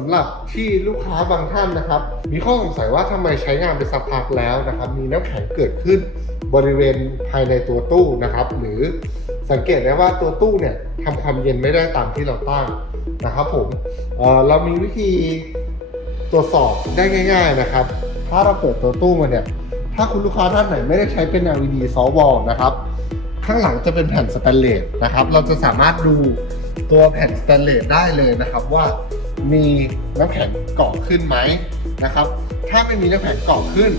สำหรับที่ลูกค้าบางท่านนะครับ มีข้อสงสัยว่าทำไมใช้งานไปสักพักแล้วนะครับ มีน้ำแข็งเกิดขึ้นบริเวณภายในตัวตู้นะครับ หรือสังเกตได้ว่าตัวตู้เนี่ยทำความเย็นไม่ได้ตามที่เราตั้งนะครับผมเเรามีวิธีตรวจสอบได้ง่าย ๆนะครับ ถ้าเราเปิดตัวตู้มาเนี่ย ถ้าคุณลูกค้าท่านไหนไม่ได้ใช้เป็น LED ซอวอลนะครับ ข้างหลังจะเป็นแผ่นสแตนเลสนะครับ เราจะสามารถดูตัวแผ่นสแตนเลสได้เลยนะครับว่า มีน้ำแข็งเกาะขึ้นไหมนะครับ ถ้าไม่มีน้ำแข็งเกาะขึ้น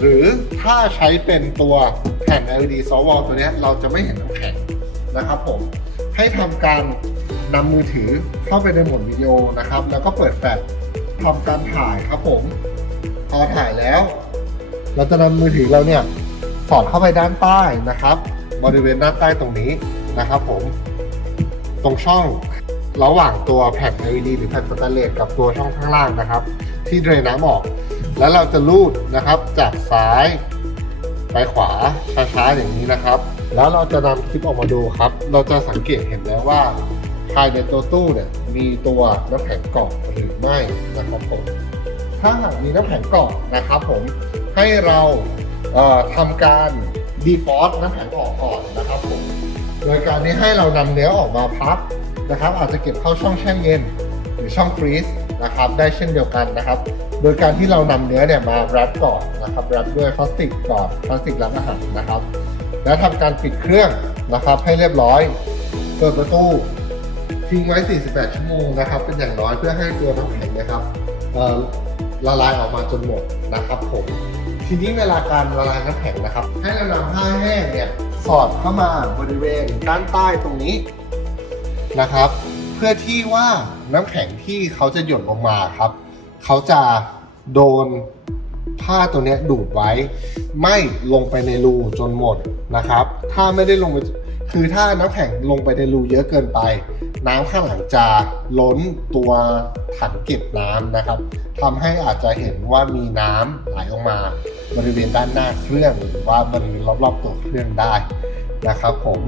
หรือถ้าใช้เป็นตัวแผ่น LED ซอวอลตัวนี้เราจะไม่เห็นน้ำแข็งนะครับผมให้ทำการนำมือถือเข้าไปในโหมดวิดีโอนะครับ แล้วก็เปิดแฟลชทำการถ่ายครับผม พอถ่ายแล้ว เราจะนำมือถือเราเนี่ยสอดเข้าไปด้านใต้นะครับ บริเวณด้านใต้ตรงนี้นะครับผม ตรงช่อง ระหว่างตัวแผ่น LED หรือแผ่นสแตนเลสกับตัวช่องข้างล่างนะครับ ที่เดรนน้ำออก แล้วเราจะลูดนะครับจากซ้ายไปขวาช้าๆอย่างนี้นะครับ แล้วเราจะนำคลิปออกมาดูครับ เราจะสังเกตเห็นแล้วว่าภายในตัวตู้เนี่ยมีตัวน้ำแข็งเกาะหรือไม่นะครับผมถ้าหากมีน้ำแข็งเกาะนะครับผมให้เราเทำการดีฟอสน้ำแข็งออกก่อนนะครับผมโดยการนี้ให้เรานำเนื้อออกมาพัก นะครับ อาจจะเก็บเข้าช่องแช่เย็น หรือช่องฟรีซนะครับ ได้เช่นเดียวกันนะครับ โดยการที่เรานำเนื้อเนี่ยมาแรปก่อนนะครับแรปด้วยพลาสติกก่อนพลาสติกรับอาหารนะครับ แล้วทำการปิดเครื่องนะครับ ให้เรียบร้อยเปิดประตูทิ้งไว้ 48 ชั่วโมงนะครับ เป็นอย่างน้อยเพื่อให้ตัวน้ำแข็งนะครับละลายออกมาจนหมดนะครับผมทีนี้เวลาการละลายน้ำแข็งนะครับ ให้เรานำผ้าแห้งเนี่ยสอดเข้ามาบริเวณด้านใต้ตรงนี้ นะครับ เพื่อที่ว่าน้ำแข็งที่เขาจะหยดลงมาครับ เขาจะโดนผ้าตัวนี้ดูดไว้ ไม่ลงไปในรูจนหมดนะครับ ถ้าไม่ได้ลงไปคือถ้าน้ำแข็งลงไปในรูเยอะเกินไป น้ำข้างหลังจะล้นตัวถังเก็บน้ำนะครับทำให้อาจจะเห็นว่ามีน้ำไหลออกมาบริเวณด้านหน้าเครื่องหรือว่าบริเวณรอบๆตัวเครื่องได้นะครับผม